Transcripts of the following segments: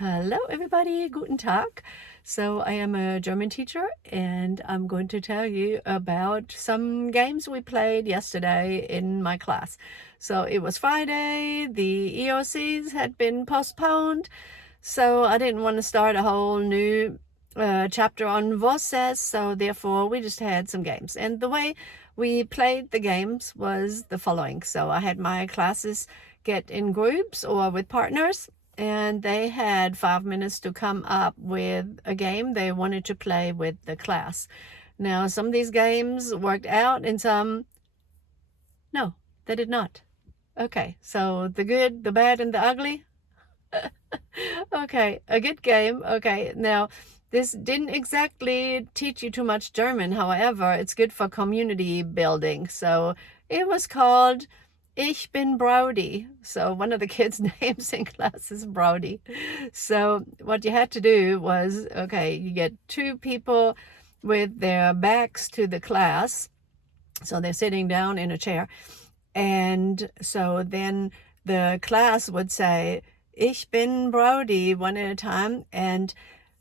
Hello, everybody. Guten Tag. So, I am a German teacher, and I'm going to tell you about some games we played yesterday in my class. So, it was Friday, the EOCs had been postponed, so I didn't want to start a whole new chapter on voces, so therefore, we just had some games. And the way we played the games was the following. So, I had my classes get in groups or with partners, and they had 5 minutes to come up with a game they wanted to play with the class. Now, some of these games worked out and some, no, they did not. Okay, so the good, the bad, and the ugly. Okay, a good game. Okay, now this didn't exactly teach you too much German. However, it's good for community building. So it was called Ich bin Brody. So one of the kids' names in class is Brody. So what you had to do was, okay, you get two people with their backs to the class. So they're sitting down in a chair. And so then the class would say, Ich bin Brody, one at a time. And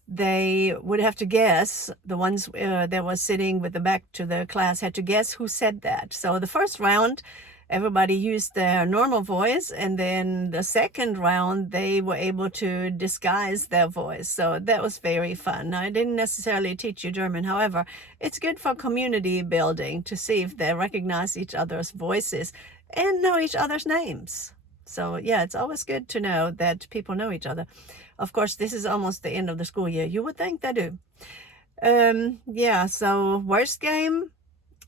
they would have to guess, the ones that was sitting with the back to the class had to guess who said that. So the first round, everybody used their normal voice, and then the second round, they were able to disguise their voice. So that was very fun. Now, I didn't necessarily teach you German. However, it's good for community building to see if they recognize each other's voices and know each other's names. So yeah, it's always good to know that people know each other. Of course, this is almost the end of the school year. You would think they do. Yeah, so worst game,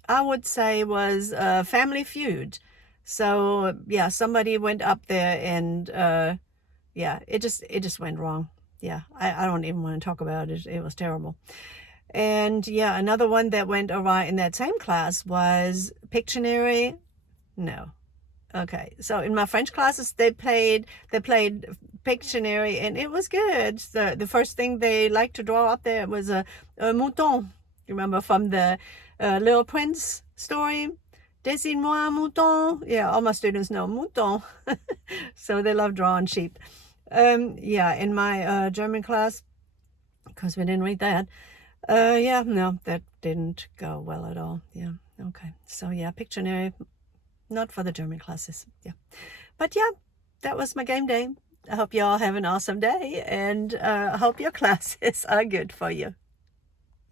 I would say, was Family Feud. So yeah, somebody went up there and yeah, it just went wrong. Yeah, I don't even want to talk about it. It was terrible. And yeah, another one that went awry in that same class was Pictionary. No. Okay, so in my French classes, they played Pictionary, and it was good. The first thing they liked to draw up there was a mouton. You remember from the Little Prince story? Dessine-moi un mouton. Yeah, all my students know mouton, so they love drawing sheep. Yeah, in my German class, because we didn't read that. Yeah, no, that didn't go well at all. Yeah, okay. So yeah, Pictionary, not for the German classes. Yeah. But yeah, that was my game day. I hope you all have an awesome day, and I hope your classes are good for you.